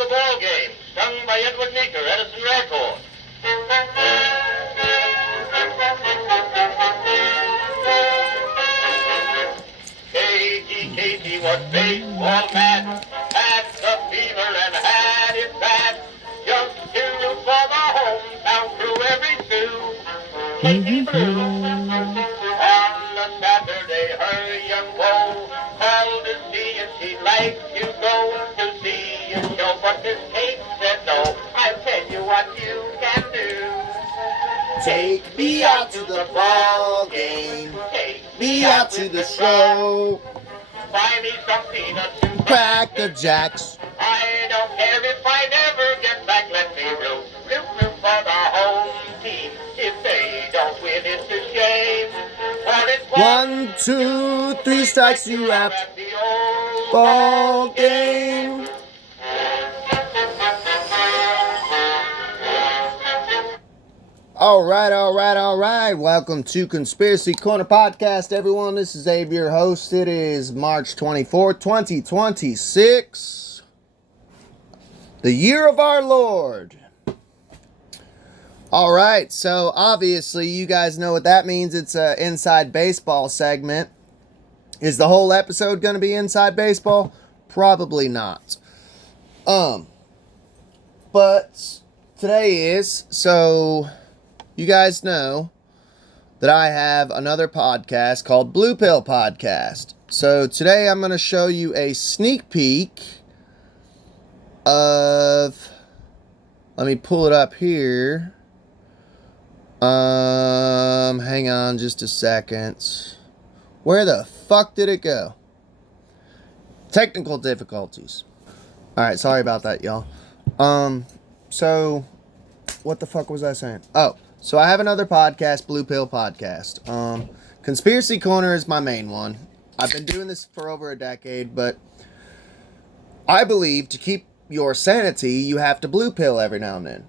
the Ball Game, sung by Edward Meeker, Edison Record. Katie was baseball mad, had the fever and had it bad. Just to root for the hometown crew every stew. Katie Blue. On a Saturday, her young beau called to see if she'd like to go to see a show, but Miss Kate said no. I'll tell you what you can do. Take me out to the ball game. Take Me out to the show. Buy me some peanuts and Cracker Jacks. I don't care if I never get back. Let me root for the home team. If they don't win, it's a shame. For it's 1, 2, 3 strikes you out. at the old Ball game. All right. Welcome to Conspiracy Corner Podcast, everyone. This is Abe, your host. It is March 24th, 2026. The year of our Lord. All right, so obviously you guys know what that means. It's an inside baseball segment. Is the whole episode going to be inside baseball? Probably not. But today is, so you guys know that I have another podcast called Blue Pill Podcast. So today I'm going to show you a sneak peek of, let me pull it up here. Hang on just a second. Where the fuck did it go? Technical difficulties. Alright, sorry about that, y'all. So, what the fuck was I saying? Oh, so I have another podcast, Blue Pill Podcast. Conspiracy Corner is my main one. I've been doing this for over a decade, but I believe to keep your sanity, you have to blue pill every now and then.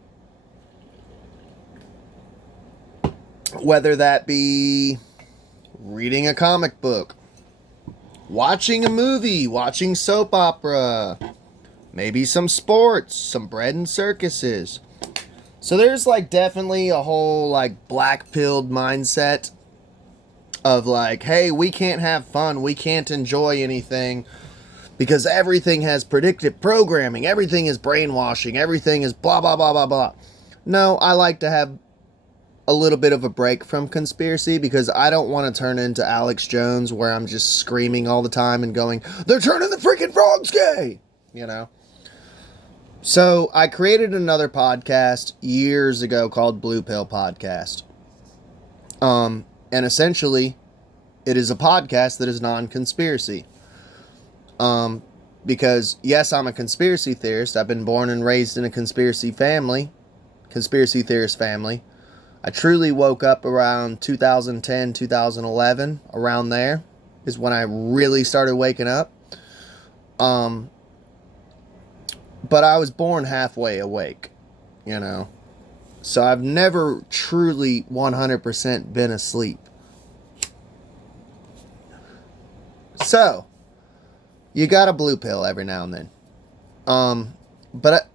Whether that be reading a comic book, watching a movie, watching soap opera, maybe some sports, some bread and circuses. So there's like definitely a whole like black-pilled mindset of like, hey, we can't have fun, we can't enjoy anything because everything has predictive programming, everything is brainwashing, everything is blah, blah, blah, blah, blah. No, I like to have a little bit of a break from conspiracy because I don't want to turn into Alex Jones where I'm just screaming all the time and going, they're turning the freaking frogs gay, you know? So I created another podcast years ago called Blue Pill Podcast. And essentially it is a podcast that is non-conspiracy. Because yes, I'm a conspiracy theorist. I've been born and raised in a conspiracy theorist family. I truly woke up around 2010, 2011, around there is when I really started waking up. But I was born halfway awake, you know. So I've never truly 100% been asleep. So, you got a blue pill every now and then. But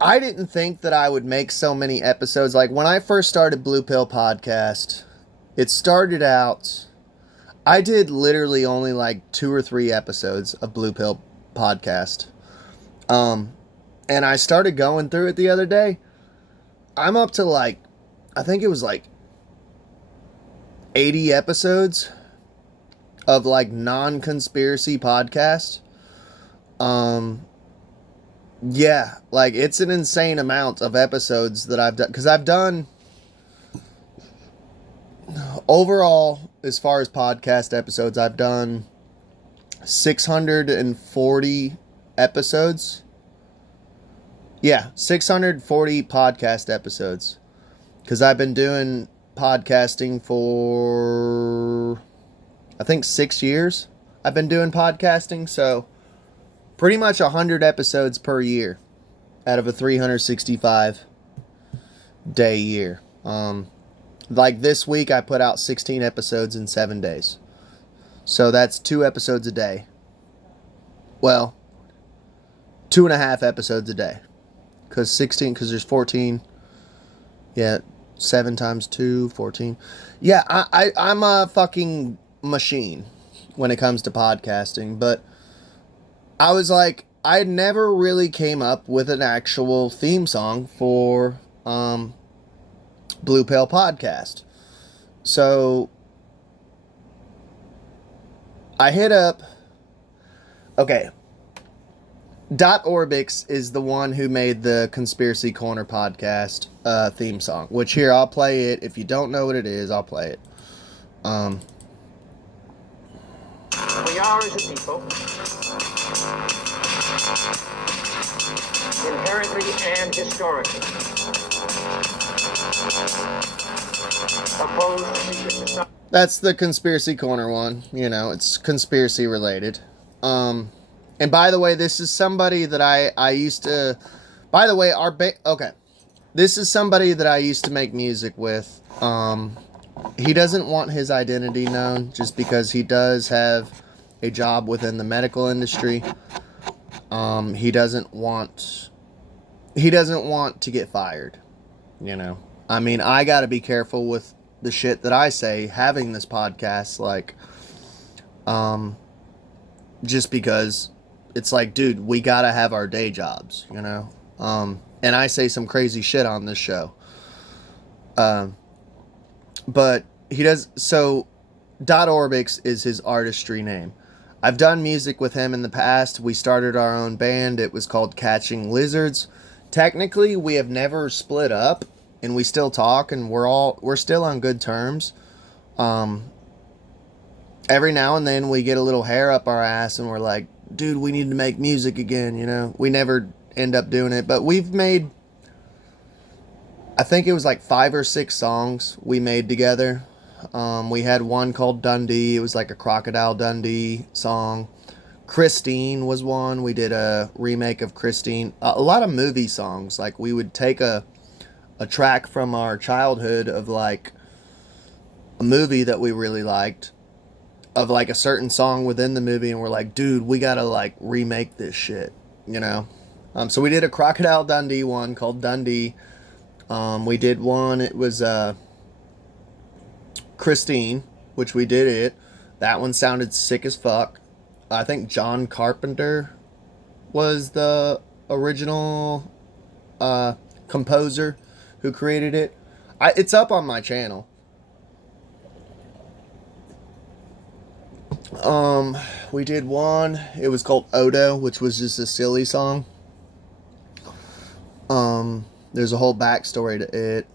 I didn't think that I would make so many episodes. Like, when I first started Blue Pill Podcast, it started out, I did literally only like 2 or 3 episodes of Blue Pill Podcast. And I started going through it the other day. I'm up to like, I think it was like 80 episodes of like non-conspiracy podcast. Yeah, like it's an insane amount of episodes that I've done, because I've done overall, as far as podcast episodes, I've done 640 episodes. Yeah, 640 podcast episodes, because I've been doing podcasting for, I think, 6 years. I've been doing podcasting, so pretty much 100 episodes per year out of a 365 day year. Like this week I put out 16 episodes in 7 days. So that's 2 episodes a day. Well, 2.5 episodes a day. Because there's 14. Yeah, 7 times 2, 14. Yeah, I'm a fucking machine when it comes to podcasting. But I was like, I never really came up with an actual theme song for Blue Pill Podcast. So I hit up. Okay. Orbix is the one who made the Conspiracy Corner podcast theme song. Which here, I'll play it. If you don't know what it is, I'll play it. We are as a people inherently and historically opposed to secret society. That's the Conspiracy Corner one. You know, it's conspiracy related. And by the way, this is somebody that I used to... By the way, okay. This is somebody that I used to make music with. He doesn't want his identity known just because he does have a job within the medical industry. He doesn't want to get fired, you know. I mean, I got to be careful with the shit that I say having this podcast, like just because it's like, dude, we got to have our day jobs, you know. And I say some crazy shit on this show. But he does, so Orbix is his artistry name. I've done music with him in the past. We started our own band. It was called Catching Lizards. Technically, we have never split up, and we still talk, and we're still on good terms. Every now and then we get a little hair up our ass, and we're like, dude, we need to make music again, you know? We never end up doing it, but we've made, I think it was like 5 or 6 songs we made together. We had one called Dundee. It was like a Crocodile Dundee song. Christine was one. We did a remake of Christine. A lot of movie songs. Like, we would take a track from our childhood of like a movie that we really liked, of like a certain song within the movie, and we're like, dude, we gotta like remake this shit, you know? So we did a Crocodile Dundee one called Dundee. We did one, it was Christine, which we did it. That one sounded sick as fuck. I think John Carpenter was the original composer who created it. It's up on my channel. We did one, it was called Odo, which was just a silly song. There's a whole backstory to it.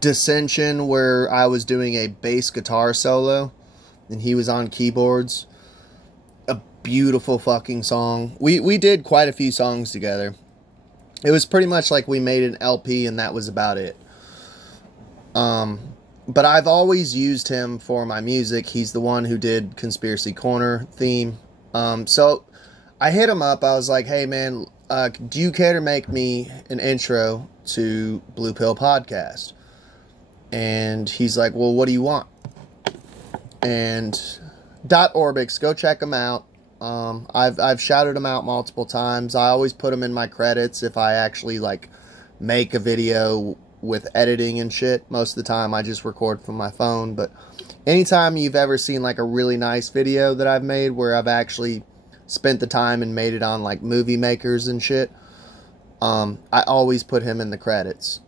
Dissension, where I was doing a bass guitar solo and he was on keyboards. A beautiful fucking song. We did quite a few songs together. It was pretty much like we made an LP and that was about it. But I've always used him for my music. He's the one who did Conspiracy Corner theme. So I hit him up. I was like, hey man, do you care to make me an intro to Blue Pill Podcast? And he's like, well, what do you want? And Orbix, go check him out. I've shouted him out multiple times. I always put him in my credits if I actually like make a video with editing and shit. Most of the time I just record from my phone, but anytime you've ever seen like a really nice video that I've made where I've actually spent the time and made it on like movie makers and shit, I always put him in the credits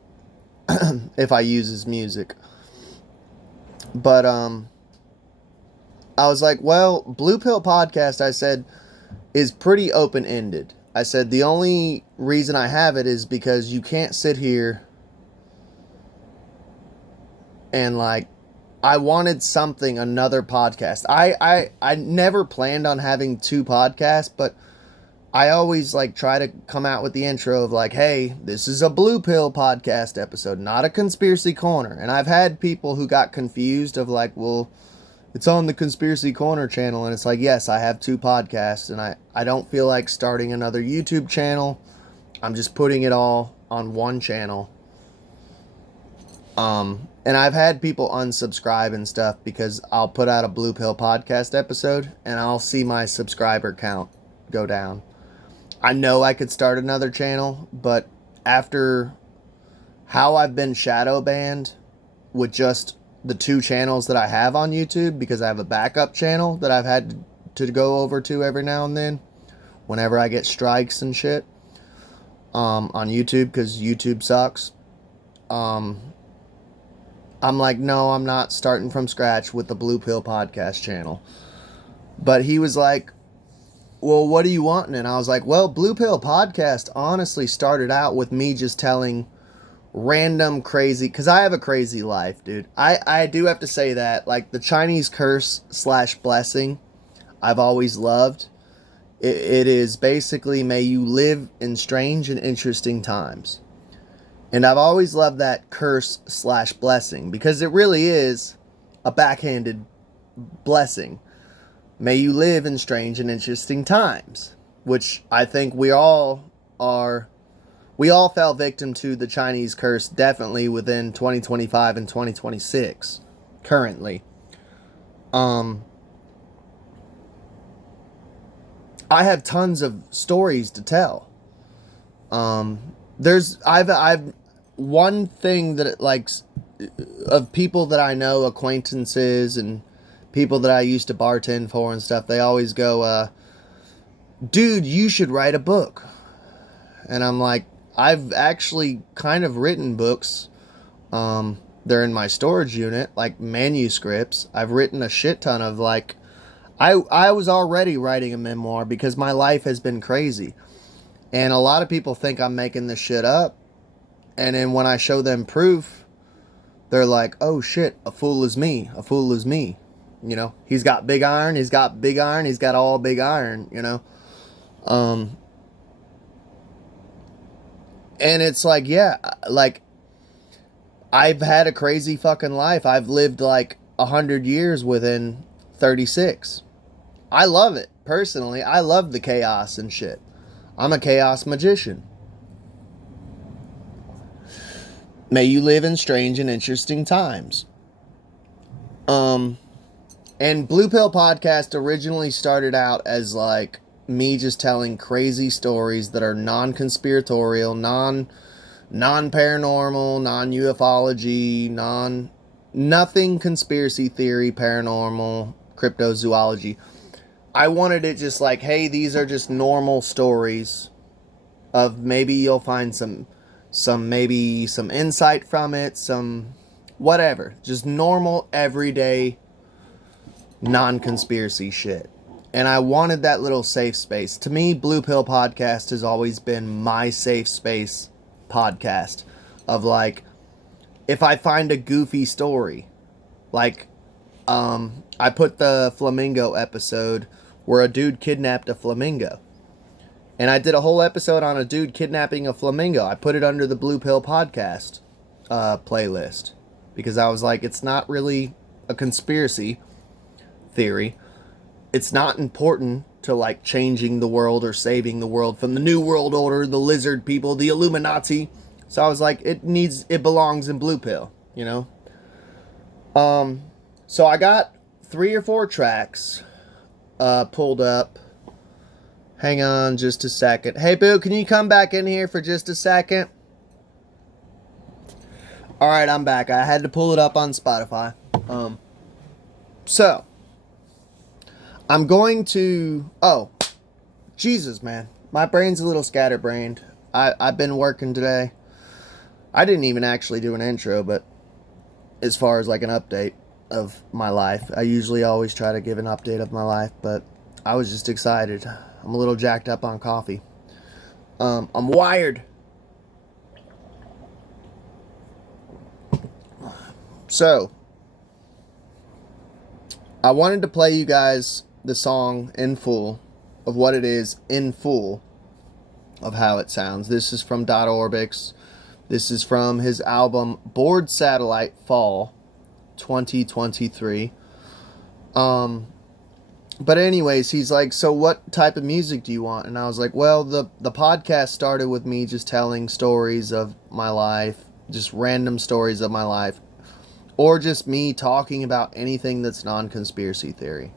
if I use his music. But I was like, well, Blue Pill Podcast, I said, is pretty open-ended. I said the only reason I have it is because you can't sit here and like, I wanted something, another podcast. I never planned on having 2 podcasts, but I always like try to come out with the intro of like, hey, this is a Blue Pill Podcast episode, not a Conspiracy Corner. And I've had people who got confused of like, well, it's on the Conspiracy Corner channel. And it's like, yes, I have 2 podcasts and I don't feel like starting another YouTube channel. I'm just putting it all on one channel. And I've had people unsubscribe and stuff because I'll put out a Blue Pill Podcast episode and I'll see my subscriber count go down. I know I could start another channel, but after how I've been shadow banned with just the 2 channels that I have on YouTube, because I have a backup channel that I've had to go over to every now and then whenever I get strikes and shit on YouTube, because YouTube sucks. I'm like, no, I'm not starting from scratch with the Blue Pill Podcast channel. But he was like, well, what do you want? And I was like, well, Blue Pill Podcast honestly started out with me just telling random crazy, because I have a crazy life, dude. I do have to say that, like, the Chinese curse / blessing I've always loved. It is basically, may you live in strange and interesting times. And I've always loved that curse / blessing, because it really is a backhanded blessing. May you live in strange and interesting times, which I think we all fell victim to the Chinese curse, definitely within 2025 and 2026 currently. I have tons of stories to tell. I've one thing that, like, of people that I know, acquaintances and people that I used to bartend for and stuff, they always go, dude, you should write a book. And I'm like, I've actually kind of written books. They're in my storage unit, like manuscripts. I've written a shit ton of, like, I was already writing a memoir because my life has been crazy. And a lot of people think I'm making this shit up. And then when I show them proof, they're like, oh shit, a fool is me. A fool is me. You know, he's got big iron. He's got big iron. He's got all big iron, you know. And it's like, yeah, like, I've had a crazy fucking life. I've lived like 100 years within 36. I love it, personally. I love the chaos and shit. I'm a chaos magician. May you live in strange and interesting times. And Blue Pill Podcast originally started out as, like, me just telling crazy stories that are non-conspiratorial, non-paranormal, non-ufology, nothing conspiracy theory, paranormal, cryptozoology. I wanted it just like, hey, these are just normal stories of, maybe you'll find some insight from it, some whatever, just normal, everyday, non-conspiracy shit. And I wanted that little safe space. To me, Blue Pill Podcast has always been my safe space podcast of, like, if I find a goofy story, like, I put the flamingo episode where a dude kidnapped a flamingo. And I did a whole episode on a dude kidnapping a flamingo. I put it under the Blue Pill Podcast playlist. Because I was like, it's not really a conspiracy theory. It's not important to, like, changing the world or saving the world from the New World Order, the lizard people, the Illuminati. So I was like, it belongs in Blue Pill, you know? So I got 3 or 4 tracks pulled up. Hang on just a second. Hey, Boo, can you come back in here for just a second? Alright, I'm back. I had to pull it up on Spotify. So, I'm going to... Oh, Jesus, man. My brain's a little scatterbrained. I've been working today. I didn't even actually do an intro, but as far as, like, an update of my life, I usually always try to give an update of my life, but I was just excited. I'm a little jacked up on coffee. I'm wired. So, I wanted to play you guys the song in full, of what it is in full, of how it sounds. This is from orbix. This is from his album Bored Satellite Fall 2023. But anyways, he's like, so what type of music do you want? And I was like, well, the podcast started with me just telling stories of my life, just random stories of my life, or just me talking about anything that's non-conspiracy theory.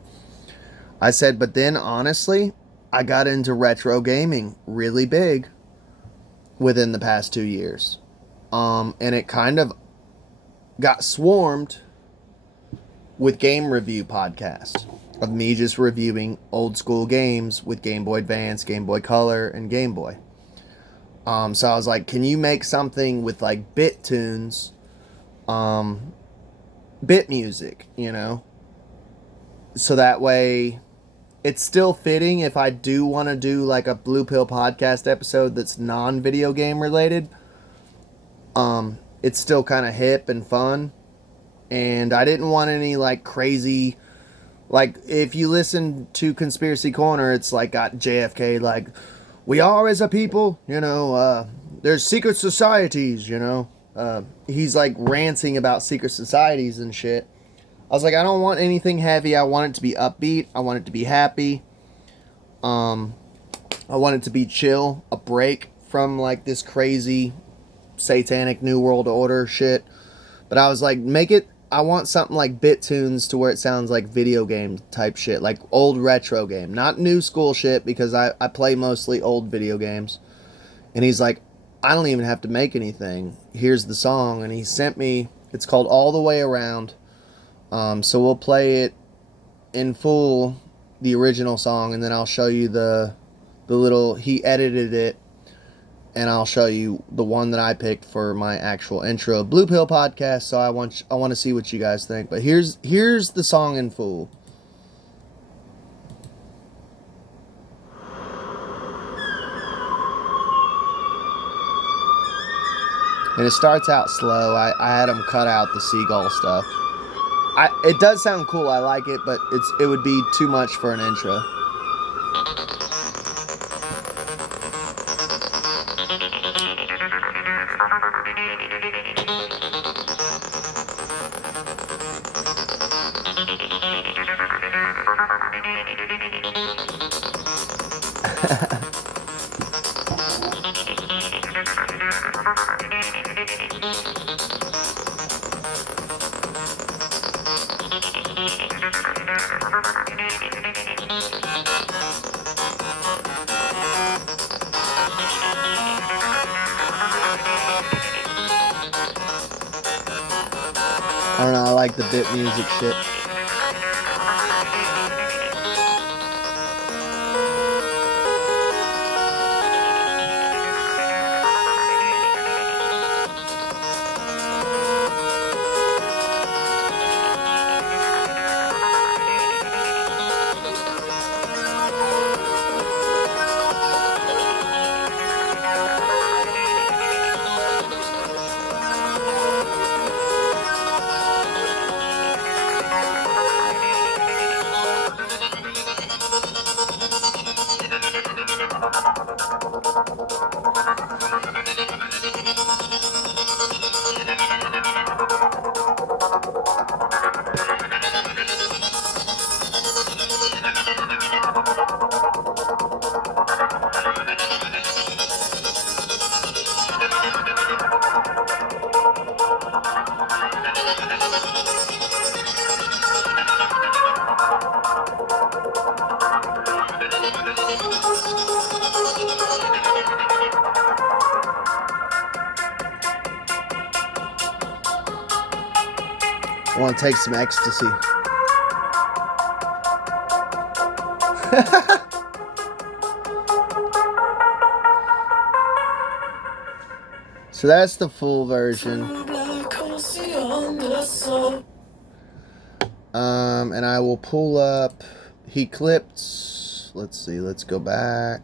I said, but then honestly, I got into retro gaming really big within the past 2 years. And it kind of got swarmed with game review podcasts of me just reviewing old school games with Game Boy Advance, Game Boy Color, and Game Boy. So I was like, can you make something with like bit tunes, bit music, you know? So that way it's still fitting if I do want to do like a Blue Pill podcast episode that's non-video game related. It's still kind of hip and fun. And I didn't want any like crazy, like if you listen to Conspiracy Corner, it's like got JFK like, we are as a people, you know, there's secret societies, you know. He's like ranting about secret societies and shit. I was like, I don't want anything heavy. I want it to be upbeat. I want it to be happy. I want it to be chill, a break from like this crazy satanic New World Order shit. But I was like, I want something like bit tunes to where it sounds like video game type shit, like old retro game, not new school shit, because I play mostly old video games. And he's like, I don't even have to make anything. Here's the song. And he sent me, it's called All the Way Around. So we'll play it in full, the original song, and then I'll show you the little, he edited it, and I'll show you the one that I picked for my actual intro Blue Pill podcast. So I want to see what you guys think. But here's the song in full. And it starts out slow. I had them cut out the seagull stuff. It does sound cool. I like it, but it would be too much for an intro. I don't know, I like the bit music shit. I want to take some ecstasy. So that's the full version. And I will pull up. He clipped. Let's see. Let's go back.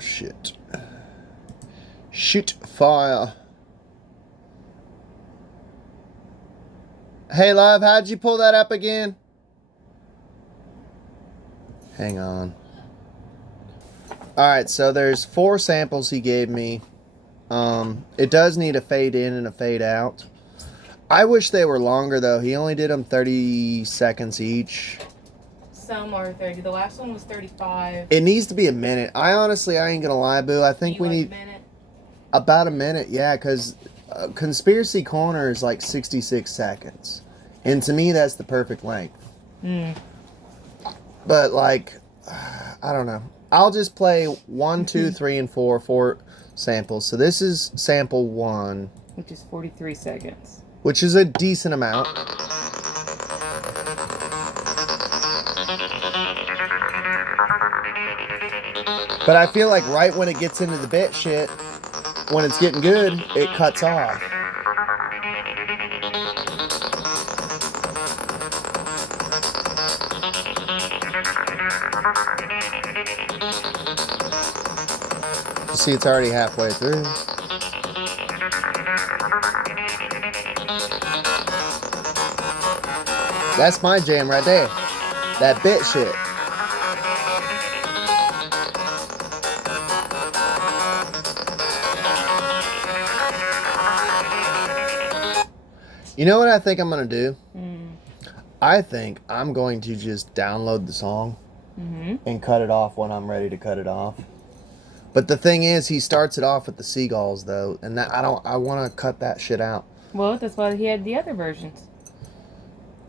Shit. Shoot fire. Hey, love, how'd you pull that up again? Hang on. Alright, so there's 4 samples he gave me. It does need a fade in and a fade out. I wish they were longer, though. He only did them 30 seconds each. Some are 30. The last one was 35. It needs to be a minute. I ain't gonna lie, boo. I think we need... a minute? About a minute, yeah, because Conspiracy Corner is like 66 seconds. And to me, that's the perfect length. But like, I don't know. I'll just play 1, 2, 3, and 4 samples. So this is sample 1, which is 43 seconds. which is a decent amount. But I feel like right when it gets into the bit shit, when it's getting good, it cuts off. See, it's already halfway through. That's my jam right there. That bit shit. You know what I think I'm going to do? I think I'm going to just download the song and cut it off when I'm ready to cut it off. But the thing is, he starts it off with the seagulls, though, and that I want to cut that shit out. Well, that's why he had the other versions.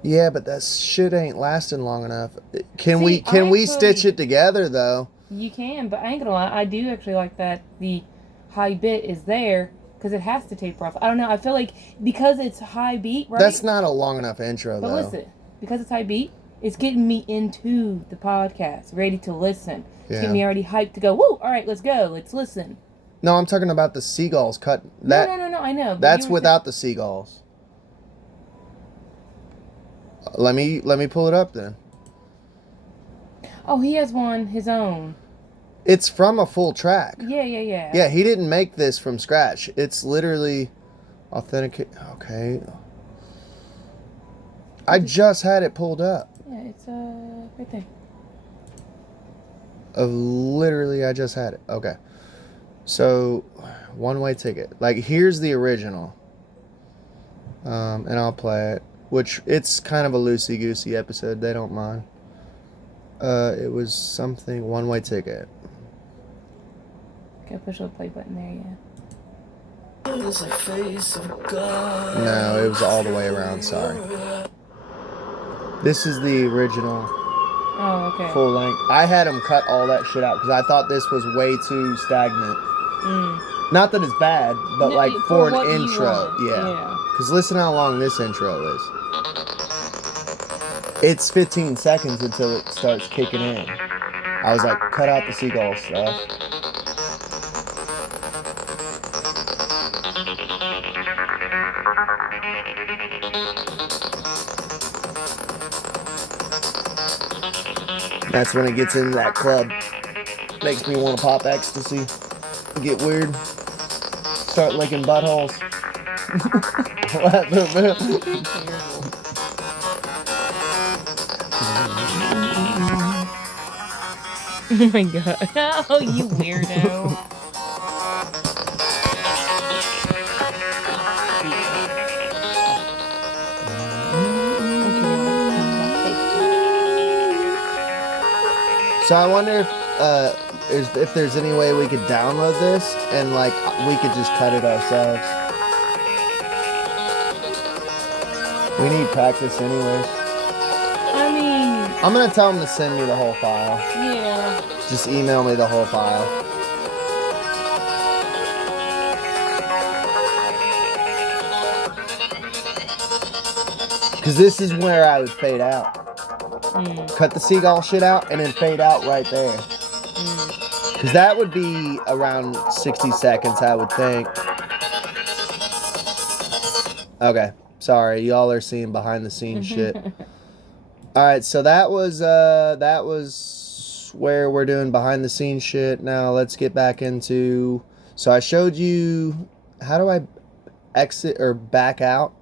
Yeah, but that shit ain't lasting long enough. Can we stitch it together, though? You can, but I ain't gonna lie, I do actually like that the high bit is there because it has to taper off. I don't know, I feel like because it's high beat, right? That's not a long enough intro, but though. But listen, because it's high beat, it's getting me into the podcast, ready to listen. It's getting me already hyped to go, woo, all right, let's go, let's listen. No, I'm talking about the seagulls cut. No, I know. That's without the seagulls. Let me pull it up then. Oh, he has one, his own. It's from a full track. Yeah. Yeah, he didn't make this from scratch. It's literally authentic. Okay. I just had it pulled up. Yeah, it's right there. Literally, I just had it. Okay. So, one-way ticket. Like, here's the original. And I'll play it. Which, it's kind of a loosey-goosey episode. They don't mind. It was something, one-way ticket. Okay, push the play button there, yeah. No, it was all the way around, sorry. This is the original. Oh, okay. Full length. I had him cut all that shit out because I thought this was way too stagnant. Not that it's bad, but like for an intro. Yeah. Because listen how long this intro is. It's 15 seconds until it starts kicking in. I was like, cut out the seagull stuff. That's when it gets into that club. Makes me want to pop ecstasy. Get weird. Start licking buttholes. What the hell? Oh my god. Oh, you weirdo. So I wonder if there's any way we could download this and like we could just cut it ourselves. We need practice anyways. I mean, I'm gonna tell them to send me the whole file. Yeah. Just email me the whole file. Because this is where I would fade out. Cut the seagull shit out and then fade out right there. Because that would be around 60 seconds, I would think. Okay. Sorry, y'all are seeing behind the scenes shit. Alright, so that was where we're doing behind the scenes shit. Now let's get back into... So I showed you... How do I exit or back out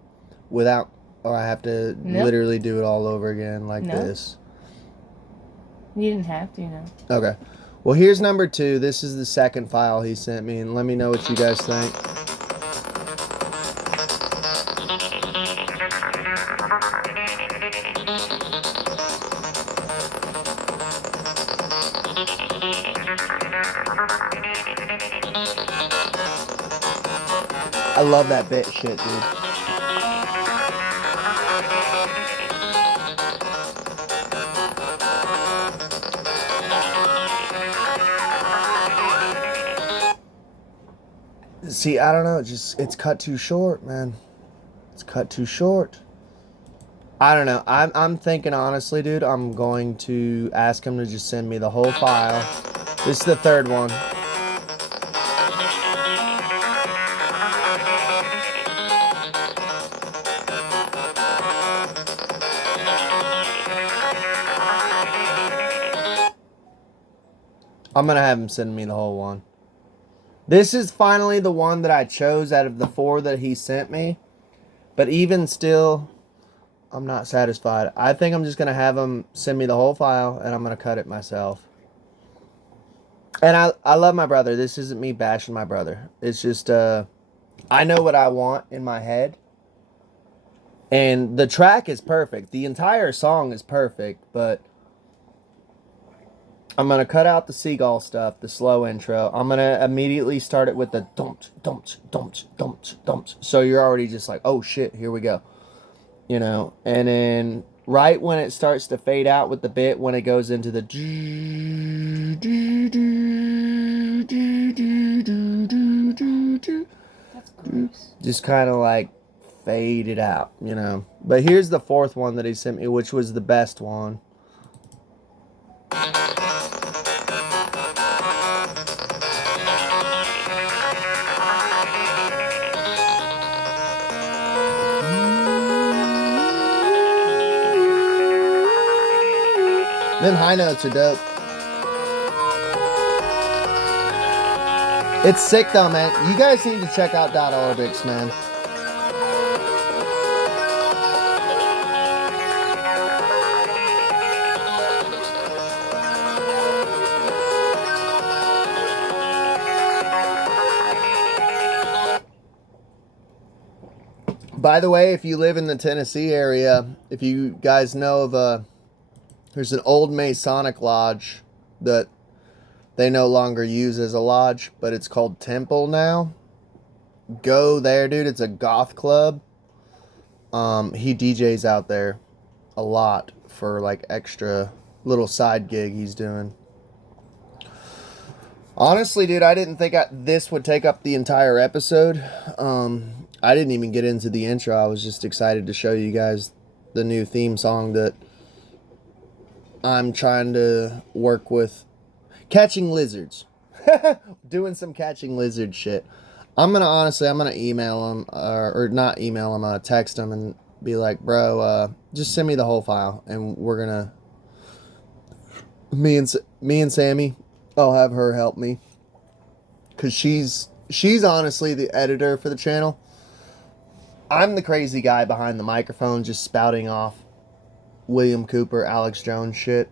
without... Or I have to literally do it all over again like this? You didn't have to, no. Okay. Well, here's number 2. This is the second file he sent me, and let me know what you guys think. I love that bit shit, dude. See, I don't know. It's cut too short, man. It's cut too short. I don't know. I'm thinking honestly, dude. I'm going to ask him to just send me the whole file. This is the third one. I'm gonna have him send me the whole one. This is finally the one that I chose out of the 4 that he sent me. But even still, I'm not satisfied. I think I'm just gonna have him send me the whole file, and I'm gonna cut it myself. And I love my brother. This isn't me bashing my brother. It's just I know what I want in my head. And the track is perfect. The entire song is perfect, but I'm going to cut out the seagull stuff, the slow intro. I'm going to immediately start it with the dumps, dumps, dumps, dumps, dumps. So you're already just like, oh shit, here we go. You know, and then right when it starts to fade out with the bit, when it goes into the That's gross. just kind of like fade it out, you know. But here's the 4th one that he sent me, which was the best one. Them high notes are dope. It's sick though, man. You guys need to check out orbix, man. By the way, if you live in the Tennessee area, if you guys know of there's an old Masonic lodge that they no longer use as a lodge, but it's called Temple now. Go there, dude. It's a goth club. He DJs out there a lot for like extra little side gig he's doing. Honestly, dude, I didn't think this would take up the entire episode. I didn't even get into the intro. I was just excited to show you guys the new theme song that I'm trying to work with. Catching lizards. Doing some catching lizard shit. I'm going to email him, or not email him, text him and be like, bro, just send me the whole file. And we're going to, me and Sammy, I'll have her help me. Because she's honestly the editor for the channel. I'm the crazy guy behind the microphone just spouting off William Cooper, Alex Jones shit.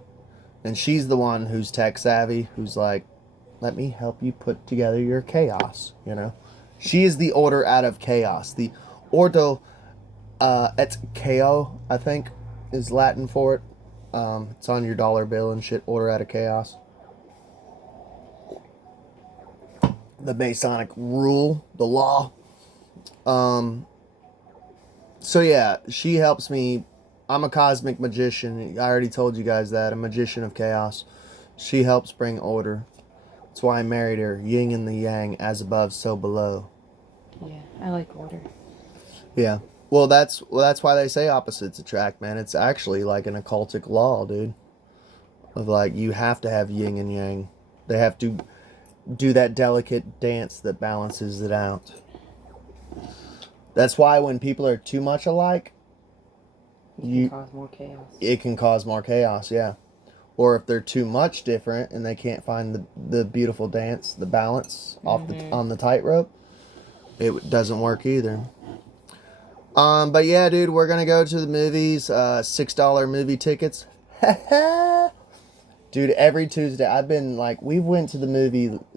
And she's the one who's tech savvy, who's like, let me help you put together your chaos, you know? She is the order out of chaos. The ordo et chaos, I think, is Latin for it. It's on your dollar bill and shit, order out of chaos. The Masonic rule, the law. So yeah, she helps me. I'm a cosmic magician. I already told you guys that. A magician of chaos. She helps bring order. That's why I married her. Yin and the yang, as above, so below. Yeah, I like order. Yeah. Well, that's why they say opposites attract, man. It's actually like an occultic law, dude. Of like, you have to have yin and yang. They have to do that delicate dance that balances it out. That's why when people are too much alike, It can cause more chaos. It can cause more chaos, yeah. Or if they're too much different and they can't find the beautiful dance, the balance on the tightrope, it doesn't work either. But yeah, dude, we're gonna go to the movies. $6 movie tickets. Dude, every Tuesday I've been like, we went to the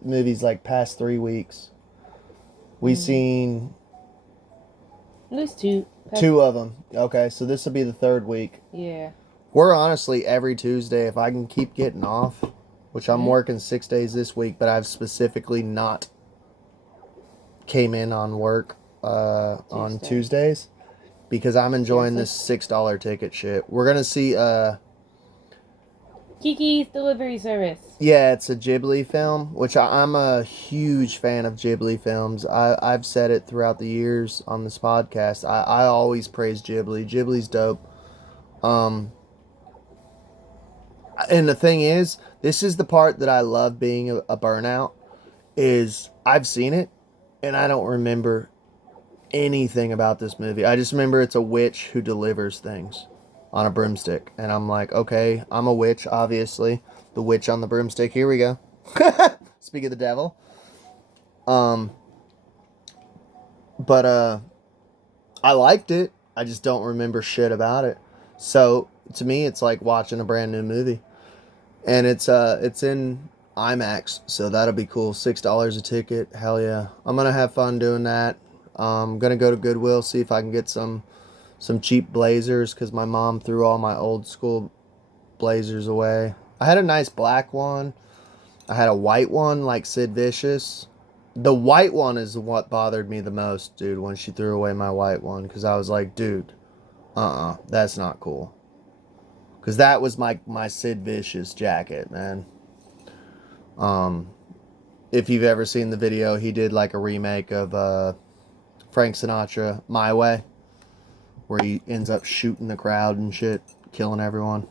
movies like past 3 weeks. We've seen At least 2. two of them. Okay, so this will be the 3rd week. Yeah. We're honestly every Tuesday, if I can keep getting off, which I'm working 6 days this week, but I've specifically not came in on work on Tuesdays because I'm enjoying this $6 ticket shit. We're gonna see Kiki's Delivery Service. Yeah, it's a Ghibli film, which I'm a huge fan of Ghibli films. I've said it throughout the years on this podcast. I always praise Ghibli. Ghibli's dope. Um, and the thing is, this is the part that I love being a burnout, is I've seen it, and I don't remember anything about this movie. I just remember it's a witch who delivers things on a broomstick. And I'm like, okay, I'm a witch, obviously. The witch on the broomstick. Here we go. Speak of the devil. But I liked it. I just don't remember shit about it. So to me, it's like watching a brand new movie. And it's in IMAX, so that'll be cool. $6 a ticket. Hell yeah. I'm gonna have fun doing that. I'm gonna go to Goodwill, see if I can get some cheap blazers, because my mom threw all my old school blazers away. I had a nice black one. I had a white one like Sid Vicious. The white one is what bothered me the most, dude, when she threw away my white one, because I was like, dude, that's not cool. Because that was my Sid Vicious jacket, man. If you've ever seen the video, he did like a remake of Frank Sinatra, My Way, where he ends up shooting the crowd and shit, killing everyone.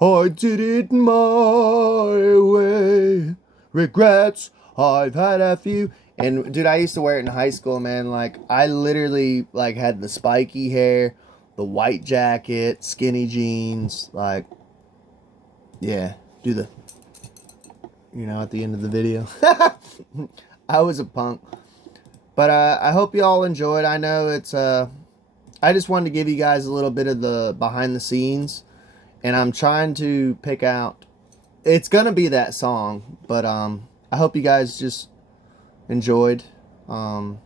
I did it my way. Regrets, I've had a few. And dude, I used to wear it in high school, man. Like, I literally like had the spiky hair, the white jacket, skinny jeans, like, yeah, do the, at the end of the video. I was a punk. But I hope you all enjoyed. I know it's I just wanted to give you guys a little bit of the behind the scenes, and I'm trying to pick out, it's gonna be that song, but I hope you guys just enjoyed. Oh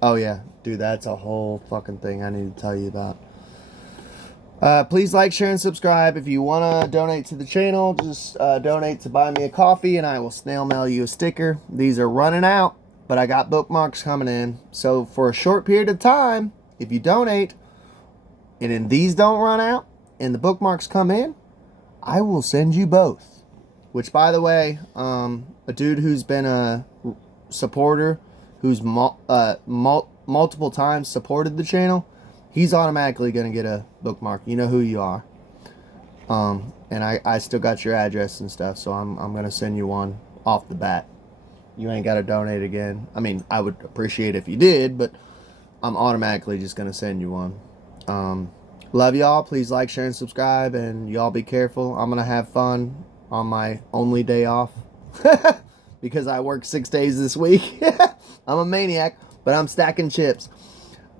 yeah, dude, that's a whole fucking thing I need to tell you about. Please like, share, and subscribe. If you want to donate to the channel, just donate to buy me a coffee, and I will snail mail you a sticker. These are running out, but I got bookmarks coming in. So for a short period of time, if you donate, and then these don't run out, and the bookmarks come in, I will send you both. Which, by the way, a dude who's been a supporter, who's multiple times supported the channel, he's automatically going to get a bookmark. You know who you are. And I still got your address and stuff, so I'm going to send you one off the bat. You ain't got to donate again. I mean, I would appreciate it if you did, but I'm automatically just going to send you one. Love y'all. Please like, share, and subscribe, and y'all be careful. I'm going to have fun on my only day off because I work 6 days this week. I'm a maniac, but I'm stacking chips.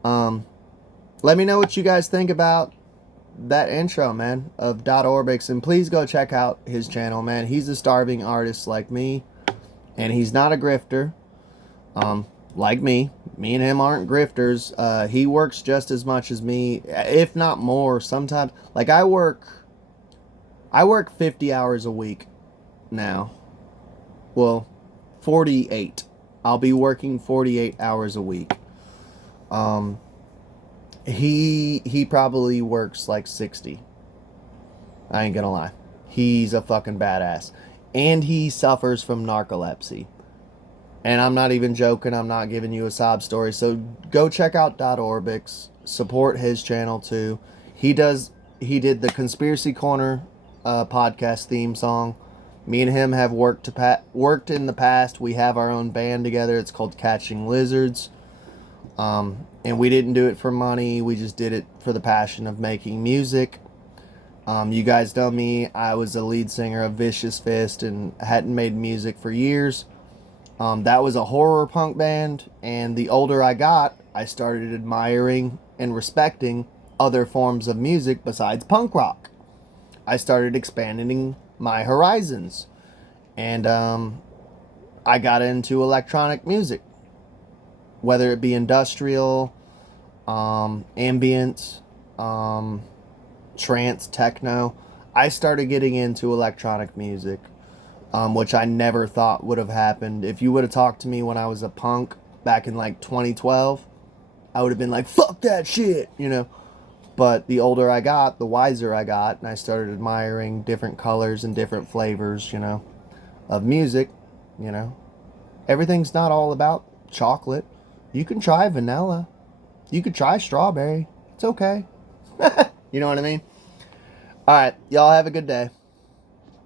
Let me know what you guys think about that intro, man, of orbix, and please go check out his channel, man. He's a starving artist like me, and he's not a grifter. Like me and him aren't grifters. He works just as much as me, if not more sometimes. Like, I work 50 hours a week now. Well, 48. I'll be working 48 hours a week. He probably works like 60. I ain't gonna lie. He's a fucking badass. And he suffers from narcolepsy. And I'm not even joking. I'm not giving you a sob story. So go check out orbix. Support his channel too. He did the Conspiracy Corner podcast theme song. Me and him have worked in the past. We have our own band together. It's called Catching Lizards. And we didn't do it for money. We just did it for the passion of making music. You guys know me. I was a lead singer of Vicious Fist and hadn't made music for years. That was a horror punk band, and the older I got, I started admiring and respecting other forms of music besides punk rock. I started expanding my horizons, and I got into electronic music, whether it be industrial, ambient, trance, techno. I started getting into electronic music, which I never thought would have happened. If you would have talked to me when I was a punk back in like 2012, I would have been like, fuck that shit, But the older I got, the wiser I got, and I started admiring different colors and different flavors, of music, Everything's not all about chocolate. You can try vanilla. You could try strawberry. It's okay. You know what I mean? All right. Y'all have a good day.